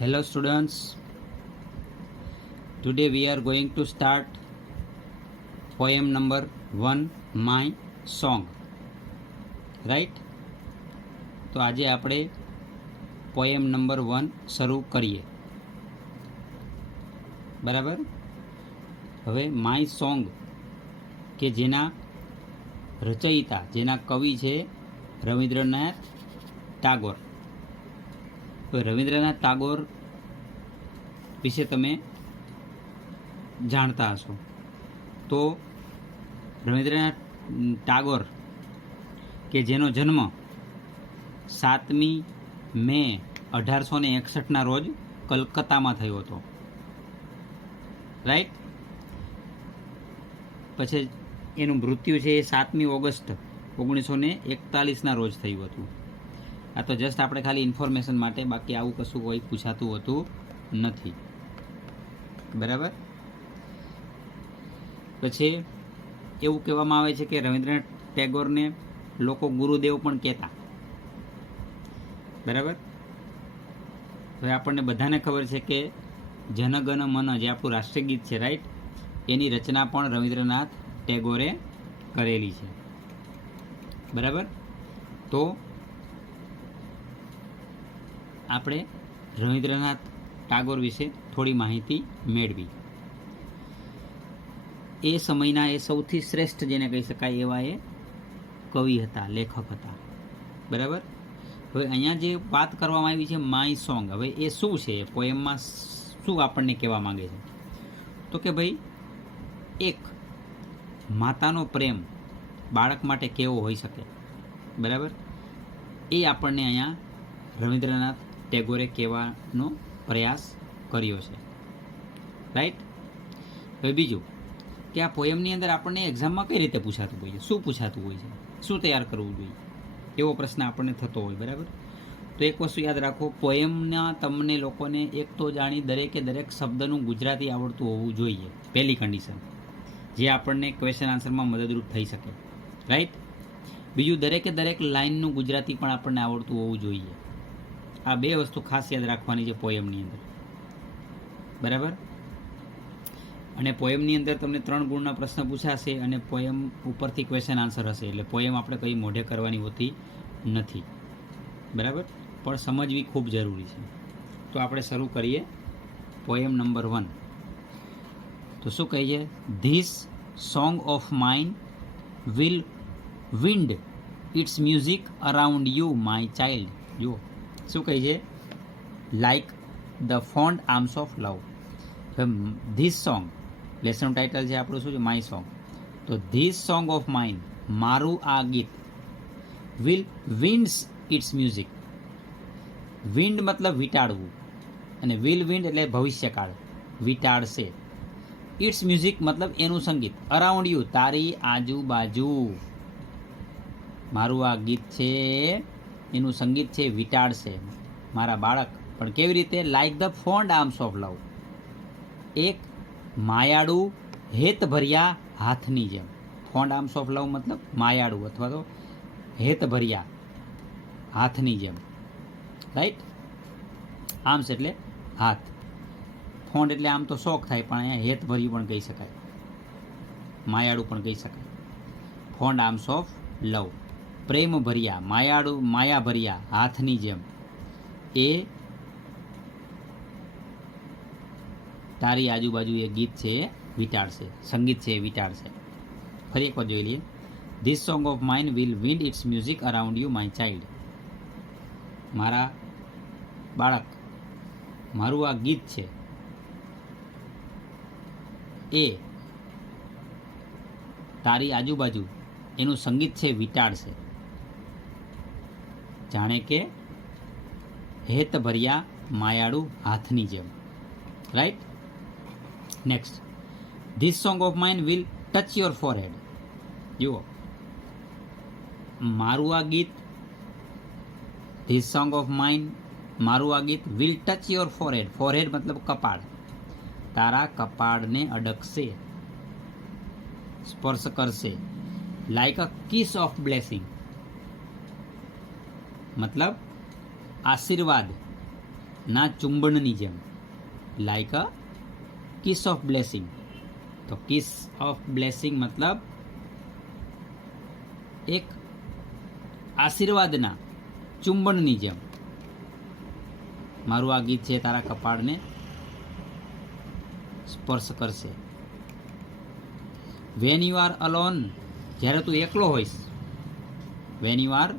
Hello students, today we are going to start poem number 1, My Song. Right? તો આજે આપણે poem number 1 શરૂ કરીએ. બરાબર? હવે માય સોંગ કે જેના રચયિતા, જેના કવિ છે રવિન્દ્રનાથ ટાગોર. તો રવિન્દ્રનાથ ટાગોર વિશે તમે જાણતા હશો. તો રવિન્દ્રનાથ ટાગોર કે જેનો જન્મ 7મી મે 1861ના રોજ કલકત્તામાં થયો હતો. રાઈટ? પછી એનું મૃત્યુ છે એ 7મી ઓગસ્ટ 1941ના રોજ થયું હતું. આ તો જસ્ટ આપણે ખાલી ઇન્ફોર્મેશન માટે, બાકી આવું કશું કોઈ પૂછાતું હોતું નથી. બરાબર? પછી એવું કહેવામાં આવે છે કે રવિન્દ્રનાથ ટાગોરને લોકો ગુરુદેવ પણ કહેતા. બરાબર? હવે આપણને બધાને ખબર છે કે જનગણ મન જે આપણું રાષ્ટ્રીય ગીત છે, રાઈટ, એની રચના પણ રવિન્દ્રનાથ ટાગોરે કરેલી છે. બરાબર? તો આપણે રવિન્દ્રનાથ ટાગોર વિશે થોડી માહિતી મેળવી. એ સમયના એ સૌથી શ્રેષ્ઠ જેને કહી શકાય એવા એ કવિ હતા, લેખક હતા. બરાબર? હવે અહીંયા જે વાત કરવામાં આવી છે માય સોંગ, હવે એ શું છે? પોએમમાં શું આપણને કહેવા માંગે છે? તો કે ભાઈ, એક માતાનો પ્રેમ બાળક માટે કેવો હોઈ શકે, બરાબર, એ આપણને અહીંયા રવિન્દ્રનાથ ટાગોરે કહેવાનો પ્રયાસ કર્યો છે. રાઈટ? હવે બીજું કે આ પોએમની અંદર આપણને એક્ઝામમાં કઈ રીતે પૂછાતું હોય છે, શું પૂછાતું હોય છે, શું તૈયાર કરવું જોઈએ, એવો પ્રશ્ન આપણને થતો હોય. બરાબર? તો એક વસ્તુ યાદ રાખો, પોએમના તમને લોકોને એક તો જાણી દરેકે દરેક શબ્દનું ગુજરાતી આવડતું હોવું જોઈએ, પહેલી કન્ડિશન, જે આપણને ક્વેશ્ચન આન્સરમાં મદદરૂપ થઈ શકે. રાઈટ? બીજું, દરેકે દરેક લાઇનનું ગુજરાતી પણ આપણને આવડતું હોવું જોઈએ. આ બે વસ્તુ ખાસ યાદ રાખવાની છે પોએમની અંદર. બરાબર? અને પોએમની અંદર તમને 3 ગુણના પ્રશ્ન પૂછાશે અને પોએમ ઉપરથી ક્વેશ્ચન આન્સર હશે. એટલે પોએમ આપણે કંઈ મોઢે કરવાની હોતી નથી. બરાબર? પણ સમજવી ખૂબ જરૂરી છે. તો આપણે શરૂ કરીએ પોએમ નંબર 1. તો શું કહીએ? This song of mine will wind its music around you my child. જુઓ શું કહે છે? Like the fond arms of love. This song, લેસનનું ટાઇટલ છે આપણું શું છે? My song. તો ધીસ સોંગ ઓફ માઇન, મારું આ ગીત, will winds its music. Wind મતલબ વીંટાળવું, અને વિલ વિન્ડ એટલે ભવિષ્યકાળ, વીંટાળશે. ઇટ્સ મ્યુઝિક મતલબ એનું સંગીત, અરાઉન્ડ યુ, તારી આજુબાજુ. મારું આ ગીત છે, એનું સંગીત છે, વીંટાળશે મારા બાળક. પણ કેવી રીતે? Like the fond arms of લવ, એક માયાળુ હેતભર્યા હાથની જેમ. ફોન્ડ આર્મ્સ ઓફ લવ મતલબ માયાળુ અથવા તો હેતભર્યા હાથની જેમ. રાઈટ? આર્મ્સ એટલે હાથ, ફોન્ડ એટલે આમ તો શોખ થાય, પણ અહીંયા હેતભર્યું પણ કહી શકાય, માયાળુ પણ કહી શકાય. ફોન્ડ આર્મ્સ ઓફ લવ, પ્રેમ ભર્યા, માયાળુ, માયા ભર્યા હાથની જેમ. એ તારી આજુબાજુ એ ગીત છે વીંટાળશે, સંગીત છે વીંટાળશે. ફરી એક વાર જોઈ લઈએ. This song of mine will wind its music around you my child. મારા બાળક, મારું આ ગીત છે એ તારી આજુબાજુ એનું સંગીત છે વીંટાળશે, જાણે કે હેતભર્યા માયાળુ હાથની જેમ. Right? Next, this song of mine will touch your forehead. જુઓ, મારું આ ગીત, ધીસ સોંગ ઓફ માઇન, મારું આ ગીત, will touch your forehead. Forehead મતલબ કપાળ, તારા કપાળને અડકશે, સ્પર્શ કરશે. Like a kiss of blessing, મતલબ આશીર્વાદ ના ચુંબનની જેમ, like a kiss of blessing. તો કિસ ઓફ બ્લેસિંગ મતલબ એક આશીર્વાદના ચુંબનની જેમ મારું આ ગીત છે તારા કપાળને સ્પર્શ કરશે. વેન યુ આર અલોન, જ્યારે તું એકલો હોઈશ. વેન યુ આર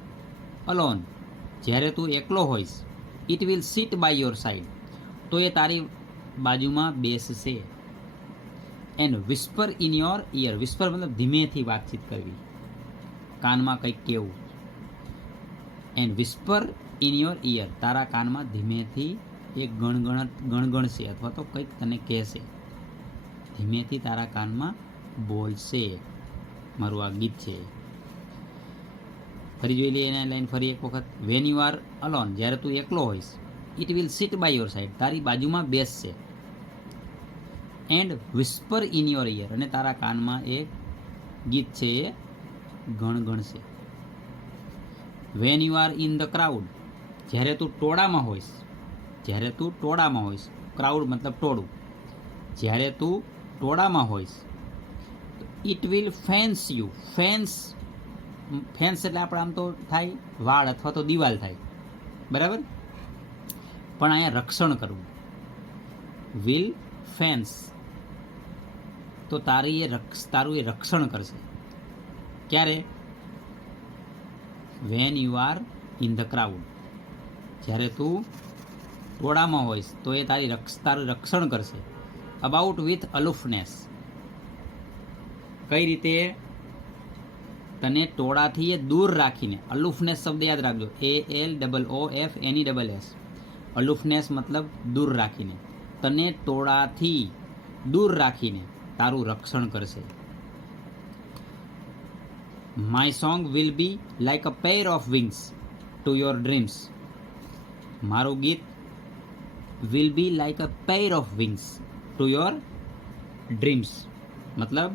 અલોન, જ્યારે તું એકલો હોઈશ. It will sit by your side, તો એ તારી બાજુમાં બેસશે. And whisper in your ear, whisper મતલબ ધીમેથી વાતચીત કરવી, કાનમાં કંઈક કહેવું. And whisper in your ear, તારા કાનમાં ધીમેથી એક ગણગણશે અથવા તો કંઈક તને કહેશે, ધીમેથી તારા કાનમાં બોલશે. મારું આ ગીત છે. ફરી જોઈ લઈએ એના લાઈન ફરી એક વખત. વેન યુ આર અલોન, જ્યારે તું એકલો હોઈશ. It will sit by your side, તારી બાજુમાં બેસશે. And whisper in your ear, અને તારા કાનમાં એક ગીત છે એ ગણગણશે. When you are in the crowd, જ્યારે તું ટોળામાં હોઈશ. જ્યારે તું ટોળામાં હોઈશ, ક્રાઉડ મતલબ ટોળું. જ્યારે તું ટોળામાં હોઈશ. It will fans you, fans એટલે આપણે આમ તો થાય વાળ અથવા તો દિવાલ થાય, બરાબર, પણ અહીંયા રક્ષણ કરવું. વિલ ફેન્સ, તો તારું એ રક્ષણ કરશે. ક્યારે? Van you are in the crowd, જ્યારે તું ટોળામાં હોઈશ તો એ તારું રક્ષણ કરશે. અબાઉટ વિથ અલુફનેસ, કઈ રીતે તને ટોળાથી એ દૂર રાખીને. અલુફનેસ શબ્દ યાદ રાખજો, ALOOFNESS. અલુફનેસ મતલબ દૂર રાખીને, તને ટોળાથી દૂર રાખીને તારું રક્ષણ કરશે. My song will B like a pair of wings to your dreams. મારું ગીત will be like a pair of wings to your dreams, મતલબ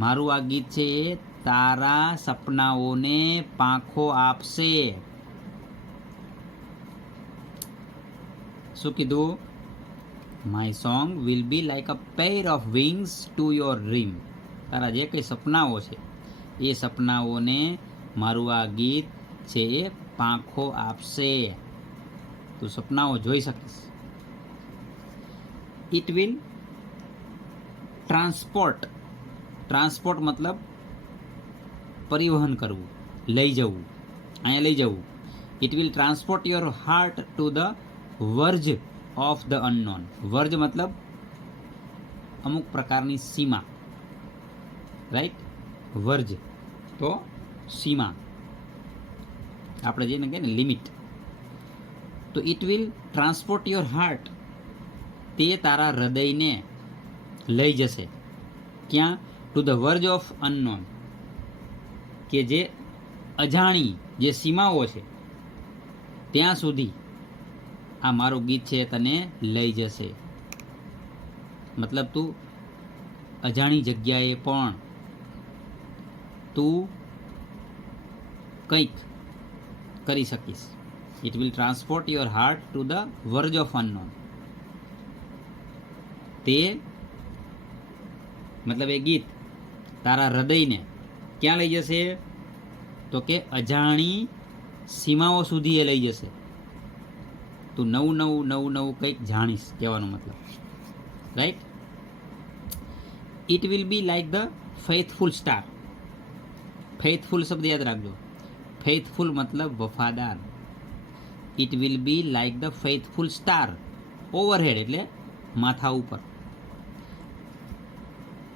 મારું આ ગીત છે એ તારા સપનાઓને પાંખો આપશે. શું કીધું? My song will B like a pair of wings to your dream. તારા જે કંઈ સપનાઓ છે એ સપનાઓને મારું આ ગીત છે એ પાંખો આપશે. તું સપનાઓ જોઈ શકીશ. ઇટ વિલ ટ્રાન્સપોર્ટ મતલબ પરિવહન કરવું, લઈ જવું, અહીંયા લઈ જવું. It will transport your heart to the verge of the unknown. Verge મતલબ અમુક પ્રકારની સીમા, રાઈટ? વર્જ તો સીમા, આપણે જેને કહીએ ને લિમિટ. તો it will transport your heart, તે તારા હૃદયને લઈ જશે. ક્યાં? To the verge of unknown, કે જે અજાણી જે સીમાઓ છે ત્યાં સુધી આ મારું ગીત છે તને લઈ જશે. મતલબ તું અજાણી જગ્યાએ પણ તું કંઈક કરી શકીશ. It will transport your heart to the verge of unknown. તે મતલબ એ ગીત તારા હૃદયને ક્યાં લઈ જશે? તો કે અજાણી સીમાઓ સુધી એ લઈ જશે. તું નવું કંઈક જાણીશ, કહેવાનો મતલબ, right? It will be like the faithful star. Faithful શબ્દ યાદ રાખજો. ફેથફુલ મતલબ વફાદાર. It will be like the faithful star. Overhead એટલે માથા ઉપર.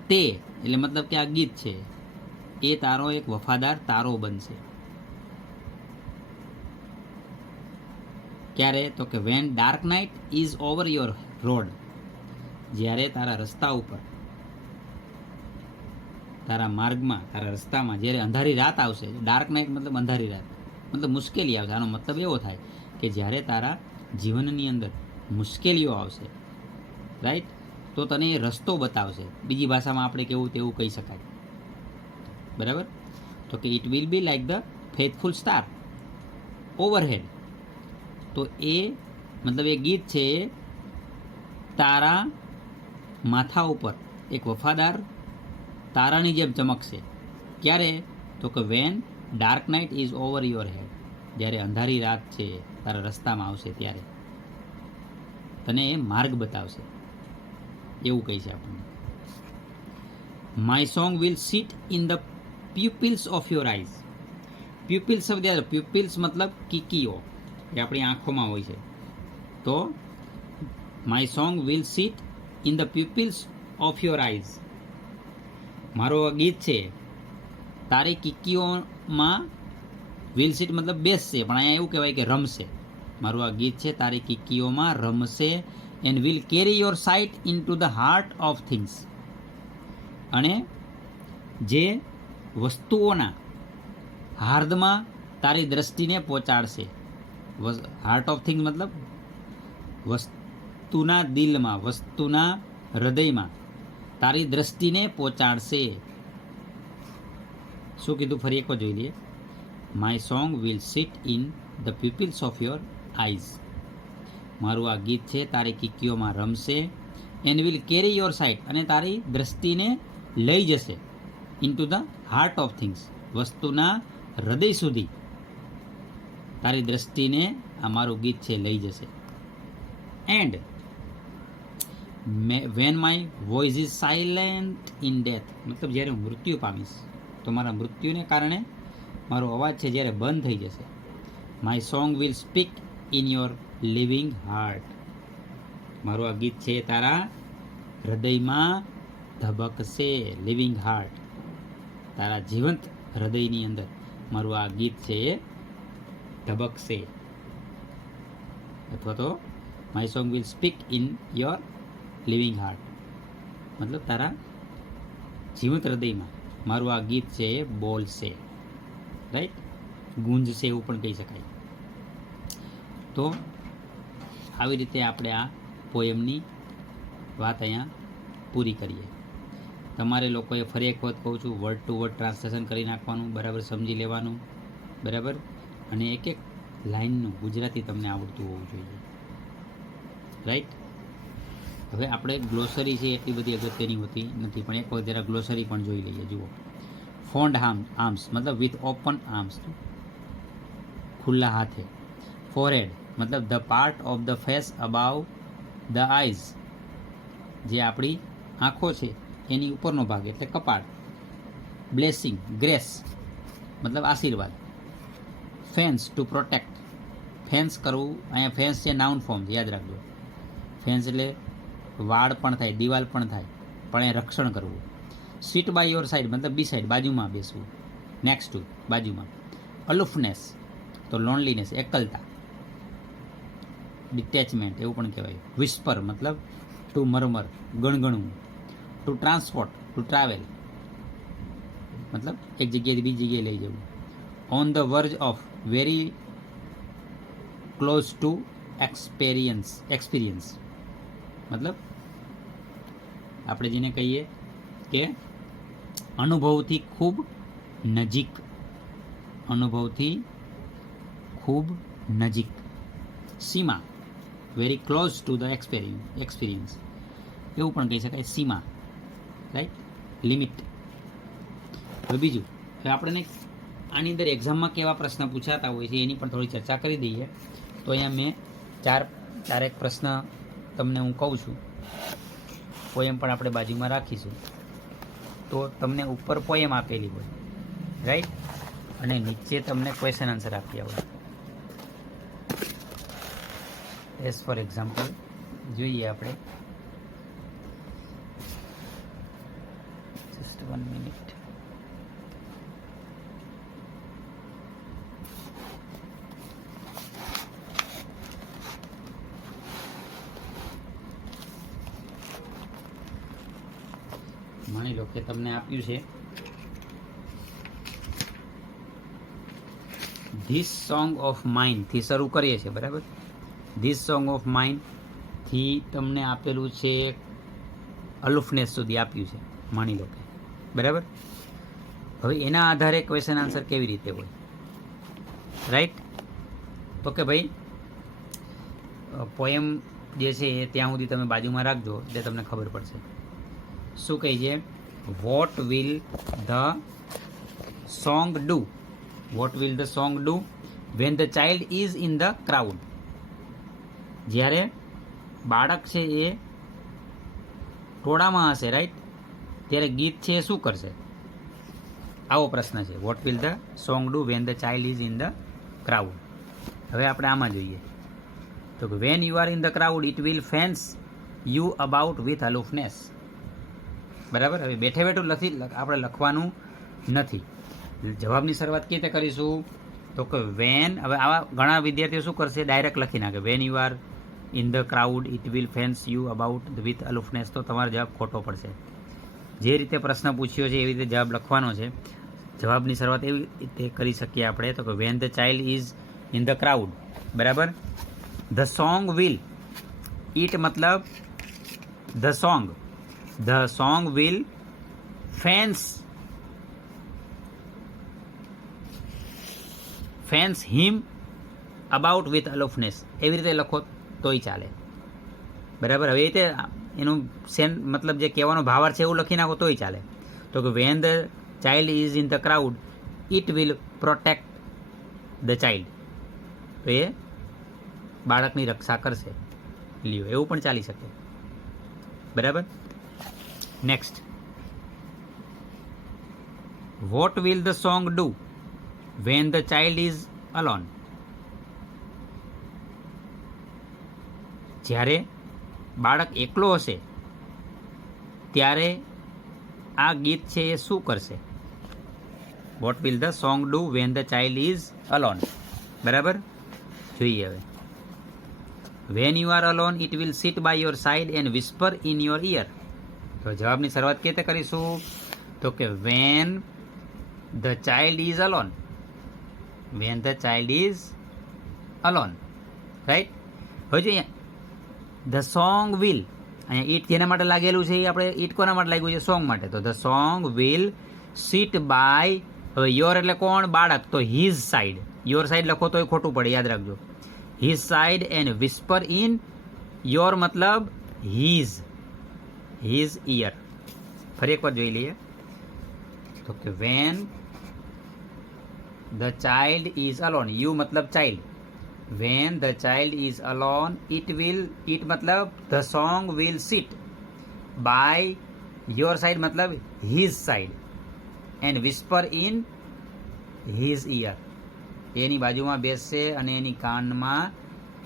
તે એટલે મતલબ કે આ ગીત છે એ તારો એક વફાદાર તારો બનશે. ક્યારે? તો કે when dark night is over your road. જ્યારે તારા રસ્તા ઉપર, તારા માર્ગમાં, તારા રસ્તામાં જ્યારે અંધારી રાત આવશે. ડાર્ક નાઇટ મતલબ અંધારી રાત, મતલબ મુશ્કેલી આવશે. આનો મતલબ એવો થાય કે જ્યારે તારા જીવનની અંદર મુશ્કેલીઓ આવશે, રાઈટ, તો તને એ રસ્તો બતાવશે. બીજી ભાષામાં આપણે કેવું તેવું કહી શકાય, બરાબર? તો કે it will be like the faithful star overhead. તો એ મતલબ એ ગીત છે તારા માથા ઉપર એક વફાદાર તારાની જેમ ચમકશે. ક્યારે? તો કે when dark night is over your head, જ્યારે અંધારી રાત છે તારા રસ્તામાં આવશે ત્યારે તને એ માર્ગ બતાવશે, એવું કહે છે આપણને. My song will sit in the pupils of your eyes. Pupils શબ્દ યાદ, પ્યુપિલ્સ મતલબ કીકીઓ, એ આપણી આંખોમાં હોય છે. તો my song will sit in the pupils of your eyes, મારો ગીત છે તારી કીકીઓમાં, વિલ સીટ મતલબ બેસશે, પણ અહીંયા એવું કહેવાય કે રમશે. મારું આ ગીત છે તારી કીકીઓમાં રમશે. And will carry your site in to the heart of things, અને જે વસ્તુઓના હાર્દમાં તારી દ્રષ્ટિને પહોંચાડશે. હાર્ટ ઓફ થિંગ્સ મતલબ વસ્તુના દિલમાં, વસ્તુના હૃદયમાં તારી દ્રષ્ટિને પહોંચાડશે. શું કીધું? ફરી એકવાર જોઈ લઈએ. My song will seat in the pupils of your eyes, મારું આ ગીત છે તારી કીકીઓમાં રમશે. And will carry your site, અને તારી દ્રષ્ટિને લઈ જશે. In to the heart of things, વસ્તુના હૃદય સુધી તારી દ્રષ્ટિને આ મારું ગીત છે લઈ જશે. And when my voice is silent in death, મતલબ જ્યારે હું મૃત્યુ પામીશ, તો મારા મૃત્યુને કારણે મારો અવાજ છે જ્યારે બંધ થઈ જશે. My song will speak in your living heart, મારું આ ગીત છે તારા હૃદયમાં ધબકશે. લિવિંગ હાર્ટ, તારા જીવંત હૃદયની અંદર મારું આ ગીત છે એ ધબકશે. અથવા તો my song will speak in your living heart, મતલબ તારા જીવંત હૃદયમાં મારું આ ગીત છે એ બોલશે. રાઈટ, ગુંજશે એવું પણ કહી શકાય. તો આવી રીતે આપણે આ પોયમની વાત અહીંયા પૂરી કરીએ. તમારે લોકોએ ફરી એક વખત કહું છું, વર્ડ ટુ વર્ડ ટ્રાન્સલેશન કરી નાખવાનું, બરાબર સમજી લેવાનું, બરાબર. અને એક એક લાઇનનું ગુજરાતી તમને આવડતું હોવું જોઈએ. રાઈટ. હવે આપણે ગ્લોસરી છે એટલી બધી અગત્યની હોતી નથી, પણ એક વખત જરા ગ્લોસરી પણ જોઈ લઈએ. જુઓ, ફોન્ડ આર્મ્સ મતલબ વિથ ઓપન આર્મ્સ, ખુલ્લા હાથે. ફોરહેડ મતલબ the part of the face અબાવ the eyes, જે આપણી આંખો છે એની ઉપરનો ભાગ એટલે કપાળ. બ્લેસિંગ, ગ્રેસ મતલબ આશીર્વાદ. ફેન્સ ટુ પ્રોટેક્ટ, ફેન્સ કરવું, અહીંયા ફેન્સ છે નાઉન ફોર્મ, યાદ રાખજો. ફેન્સ એટલે વાડ પણ થાય, દિવાલ પણ થાય, પણ એ રક્ષણ કરવું. સીટ બાય યોર સાઈડ મતલબ બી સાઈડ, બાજુમાં બેસવું, નેક્સ્ટ ટુ બાજુમાં. અલુફનેસ તો લોનલીનેસ, એકલતા. ડિટેચમેન્ટ એવું પણ કહેવાય. વિસ્પર મતલબ ટુ મરમર, ગણગણવું. ટુ ટ્રાન્સપોર્ટ, ટુ ટ્રાવેલ મતલબ એક જગ્યાએથી બીજી જગ્યાએ લઈ જવું. On the verge of, very close to experience મતલબ આપણે જેને કહીએ કે અનુભવથી ખૂબ નજીક, અનુભવથી ખૂબ નજીક. સીમા, very close to the experience એવું પણ કહી શકાય. સીમા, રાઈટ, લિમિટ. હવે બીજું, હવે આપણને આની અંદર એક્ઝામમાં કેવા પ્રશ્ન પૂછાતા હોય છે એની પણ થોડી ચર્ચા કરી દઈએ. તો અહીંયા મેં ચારેક પ્રશ્ન તમને હું કહું છું, પોએમ પણ આપણે બાજુમાં રાખીશું. તો તમને ઉપર પોએમ આપેલી હોય, રાઈટ, અને નીચે તમને ક્વેશ્ચન આન્સર આપ્યા હોય. એઝ ફોર એક્ઝામ્પલ જોઈએ આપણે. Just 1 minute. માની લો કે તમને આપ્યું છે ધીસ સોંગ ઓફ માઇન થી શરૂ કરીએ છીએ, બરાબર. ધીસ સોંગ ઓફ માઇન થી તમને આપેલું છે અલુફનેસ સુધી આપ્યું છે, માની લો કે, બરાબર. હવે એના આધારે ક્વેશ્ચન આન્સર કેવી રીતે હોય, રાઈટ. તો કે ભાઈ પોએમ જે છે એ ત્યાં સુધી તમે બાજુમાં રાખજો એટલે તમને ખબર પડશે. શું કહે છે? Vote will the song do? Vote will the song do when the child is in the crowd? જ્યારે બાળક છે એ ટોળામાં હશે, રાઈટ, ત્યારે ગીત છે એ શું કરશે? આવો પ્રશ્ન છે. Vote will the song do when the child is in the crowd? હવે આપણે આમાં જોઈએ તો કે van you are in the crowd it will fans you about with અલુફનેસ. બરાબર. હવે બેઠે બેઠું આપણે લખવાનું નથી. જવાબની શરૂઆત કેવી રીતે કરીશું? તો કે વેન, હવે આવા ઘણા વિદ્યાર્થીઓ શું કરશે? ડાયરેક્ટ લખી નાખે van you are in the crowd it will fans you about with અલુફનેસ. તો તમારો જવાબ ખોટો પડશે. જે રીતે પ્રશ્ન પૂછ્યો છે એવી રીતે જવાબ લખવાનો છે. જવાબની શરૂઆત એવી રીતે કરી શકીએ આપણે તો કે when the child is in the crowd. બરાબર. ધ સોંગ વિલ, ઇટ મતલબ the song, the song will fans him about with aloofness. એવી રીતે લખો તોય ચાલે. બરાબર. હવે એ રીતે એનું મતલબ જે કહેવાનો ભાવાર્થ છે એવું લખી નાખો તોય ચાલે. તો કે when the child is in the crowd it will protect the child. તો એ બાળકની રક્ષા કરશે. લ્યો, એવું પણ ચાલી શકે. બરાબર. Next, vote will the song do when the child is alone? જ્યારે બાળક એકલો હશે ત્યારે આ ગીત છે એ શું કરશે? What will the song do when the child is alone? બરાબર. જોઈએ હવે. When you are alone it will sit by your side and whisper in your ear. તો જવાબની શરૂઆત કેવી રીતે કરીશું? તો કે when the child is alone. When the child is alone, right. હવે જોઈએ ધ સોંગ વિલ, અહીંયા ઈટ જેના માટે લાગેલું છે એ આપણે ઈટ કોના માટે લાગ્યું છે? સોંગ માટે. તો the song will sit by, હવે યોર એટલે કોણ? બાળક. તો હિઝ સાઇડ. યોર સાઇડ લખો તોય ખોટું પડે, યાદ રાખજો. His side and whisper in your મતલબ હિઝ ઇયર. ફરી એકવાર જોઈ લઈએ તો કે when the child is alone, you મતલબ child. When the child is alone it મતલબ the song will sit by your side મતલબ his side and whisper in his ear. એની બાજુમાં બેસશે અને એની કાનમાં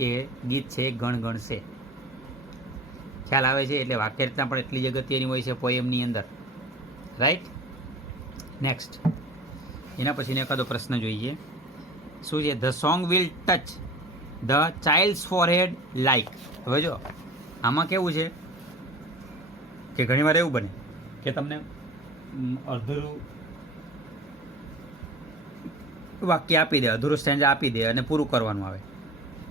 એ ગીત છે ગણગણશે. ખ્યાલ આવે છે? એટલે વાક્ય રચના પણ એટલી જ અગત્યની હોય છે પોએમની અંદર, રાઈટ. નેક્સ્ટ, એના પછીનો એકાદો પ્રશ્ન જોઈએ. શું છે? The song will touch the childs forehead like. હવે જો આમાં કેવું છે કે ઘણીવાર એવું બને કે તમને અધૂરું વાક્ય આપી દે, અધૂરું સ્ટેન્જા આપી દે અને પૂરું કરવાનું આવે.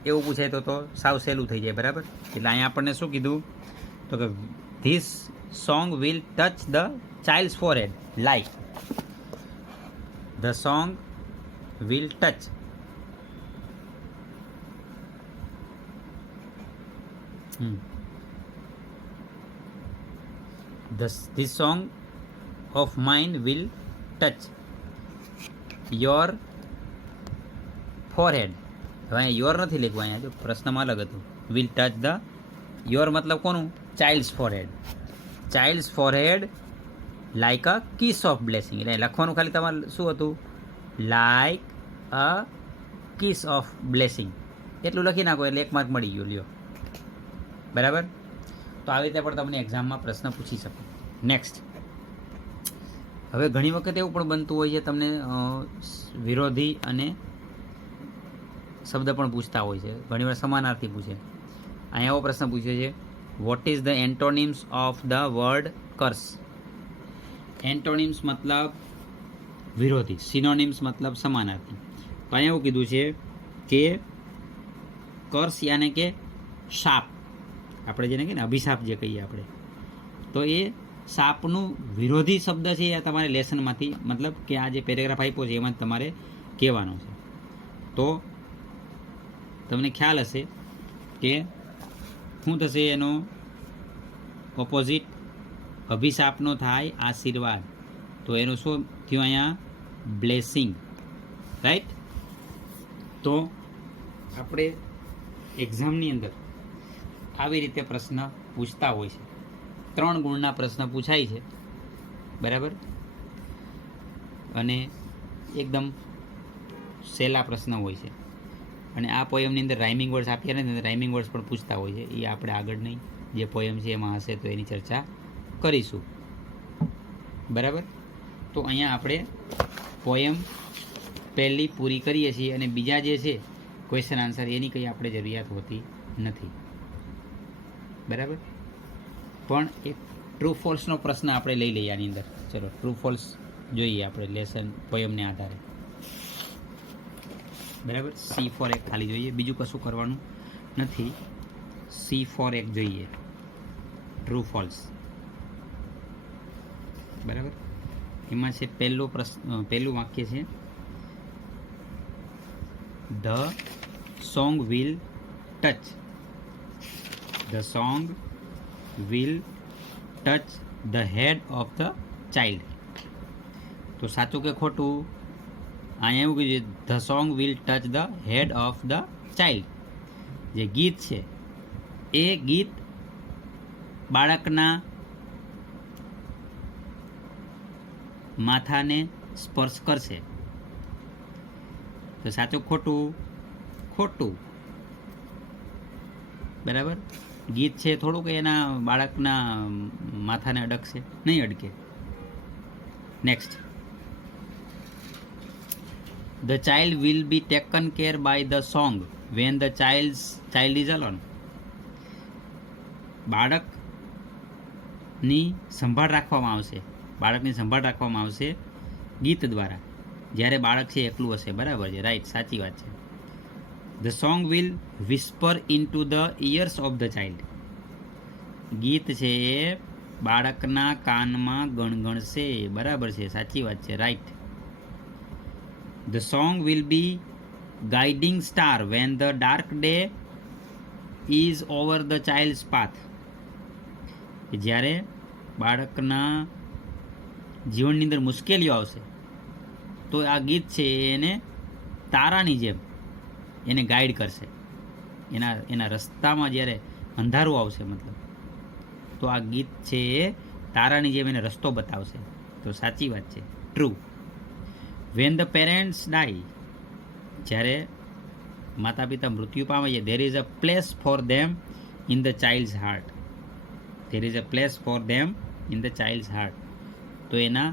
એવું પૂછાય તો સાવ સહેલું થઈ જાય. બરાબર. એટલે અહીંયા આપણને શું કીધું? તો કે this song will touch the childs forehead like. The song will touch this song of mine will touch your forehead. હવે અહીંયા યોર નથી લખવું, અહીંયા જો પ્રશ્નમાં અલગ હતું. વિલ ટચ ધ, યોર મતલબ કોનું? Childs forehead. Childs forehead like a kiss of blessing. એટલે લખવાનું ખાલી તમારે શું હતું? Like a kiss of blessing. એટલું લખી નાખો એટલે 1 માર્ક મળી ગયો. લ્યો, બરાબર. તો આવી રીતે પણ તમને એક્ઝામમાં પ્રશ્ન પૂછી શકો. નેક્સ્ટ, હવે ઘણી વખત એવું પણ બનતું હોય છે તમને વિરોધી અને શબ્દ પણ પૂછતા હોય છે. ઘણીવાર સમાનાર્થી પૂછે. અહીંયા એવો પ્રશ્ન પૂછ્યો છે, what is the antonyms of the word curse? Antonyms મતલબ વિરોધી, સિનોનિમ્સ મતલબ સમાનાર્થી. તો અહીંયા એવું કીધું છે કે કર્સ યાને કે શાપ, આપણે જેને કહીએ ને અભિશાપ જે કહીએ આપણે, તો એ શાપનું વિરોધી શબ્દ છે એ તમારે લેસનમાંથી, મતલબ કે આ જે પેરેગ્રાફ આપ્યો છે એમાં તમારે કહેવાનો છે. તો તમને ખ્યાલ હશે કે શું થશે એનો ઓપોઝિટ? અભિશાપનો થાય આશીર્વાદ, તો એનું શું થયું અહીંયા? Blessing, right? તો આપણે એક્ઝામની અંદર આવી રીતે પ્રશ્ન પૂછતા હોય છે. 3 ગુણના પ્રશ્ન પૂછાય છે, બરાબર? અને એકદમ સહેલા પ્રશ્ન હોય છે. અને આ પોયમની અંદર રાઇમિંગ વર્ડ્સ આપ્યા નથી, રાઇમિંગ વર્ડ્સ પણ પૂછતા હોય છે. એ આપણે આગળની જે પોયમ છે એમાં હશે તો એની ચર્ચા કરીશું, બરાબર? તો અહીંયા આપણે પોયમ પહેલી પૂરી કરીએ છીએ અને બીજા જે છે ક્વેશ્ચન આન્સર એની કંઈ આપણે જરૂરિયાત હોતી નથી, બરાબર? પણ એક ટ્રુ ફોલ્સનો પ્રશ્ન આપણે લઈ લઈએ આની અંદર. ચલો ટ્રુ ફોલ્સ જોઈએ આપણે લેસન પોયમને આધારે, બરાબર? C4 ખાલી જોઈએ, બીજું કશું કરવાનું નથી. C4 જોઈએ, ટ્રુ ફોલ્સ, બરાબર? એમાં છે પહેલું વાક્ય છે the song will touch, the song will touch the head of the child. તો સાચું કે ખોટું? અહીંયા એવું કીધું the song will touch the head of the child. જે ગીત છે એ ગીત બાળકના માથાને સ્પર્શ કરશે. તો સાચું ખોટું? ખોટું, બરાબર? ગીત છે થોડુંક એના બાળકના માથાને અડકશે? નહીં અડકે. Next, the child will be taken care by the song when the child is alone. બાળકની સંભાળ રાખવામાં આવશે, બાળકની સંભાળ રાખવામાં આવશે ગીત દ્વારા જ્યારે બાળક છે એકલું હશે, બરાબર છે? રાઈટ, સાચી વાત છે. The song will whisper into the ears of the child. ગીત છે એ બાળકના કાનમાં ગણગણશે, બરાબર છે? સાચી વાત છે, right. The song will be guiding star when the dark day is over the child's path. જ્યારે બાળકના જીવનની અંદર મુશ્કેલીઓ આવશે તો આ ગીત છે એને તારાની જેમ એને ગાઈડ કરશે. એના રસ્તામાં જ્યારે અંધારું આવશે, મતલબ, તો આ ગીત છે એ તારાની જેમ એને રસ્તો બતાવશે. તો સાચી વાત છે, ટ્રુ. વેન ધ પેરેન્ટ્સ ડાય, જ્યારે માતા પિતા મૃત્યુ પામે છે, there is a place for them in the childs heart. There is a place for them in the childs heart. તો એના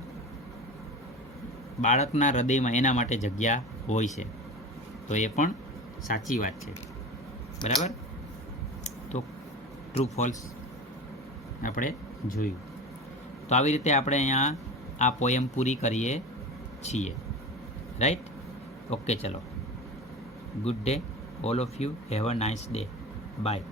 બાળકના હૃદયમાં એના માટે જગ્યા હોય છે. તો એ પણ સાચી વાત છે, બરાબર? તો ટ્રુ ફોલ્સ આપણે જોયું. તો આવી રીતે આપણે અહીંયા આ પોયમ પૂરી કરીએ છીએ, રાઈટ? ઓકે, ચલો. Good day all of you. Have a nice day. By.